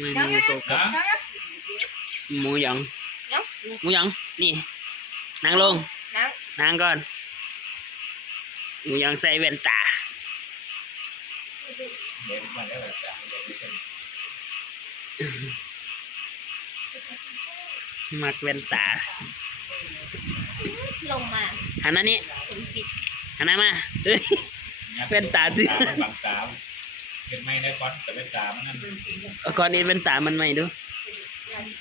ไม่มีโฟกัสนะหมูหยองเนาะหมูหยองนี่นางลงนั่งนางก่อนหมูหยองใส่แว่นตาเดี๋ยวมันได้แบบเดี๋ยวไม่เป็นมักแว่นตาลงมาหันหน้านี้ถึงปิดหันหน้ามาเอ้ยแว่นตาสิบังตา เป็นไม่ได้ก้อนแต่เป็นตามันนั่นเอาก่อนนี้แว่นตามันใหม่ดู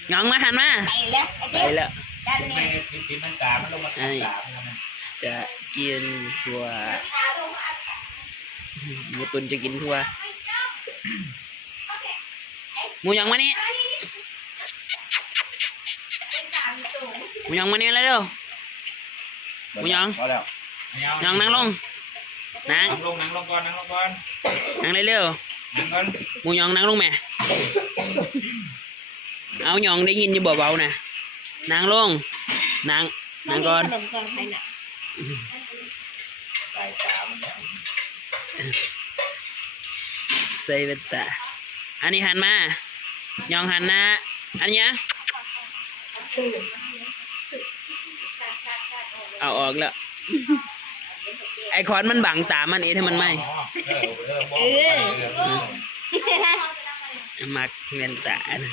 หยองมาหันมาไปแล้วไอ้ไปเด็กแล้ว ด้านเป็นนี้ไม่เป็นสีมันตามันลงมาตาตามันนั่นจะกินทั่วหมูตุนจะกินทั่วหมูหยองมานี่หมูหยองมานี่แล้วเร็วหมูหยอง พอแล้ว หยองนั่งลง นั่งนั่งลงนั่งลงก่อนนั่งลงก่อนนั่งเร็วนั่งก่อนๆหมูหยองนั่งลงแม่ เอาหยองได้ยินอยู่เบาๆนะนั่งลงนั่งนั่งก่อนขนมกองไทยน่ะตายตามันเนี่ยใส่เป็นตาอันนี้หันมาหยองหันหน้าอันเนี้ยเอาออกแล้ว ไอคอนมันบังตามันเองถ้ามันไม่เออเออบอกมักเงินตานะ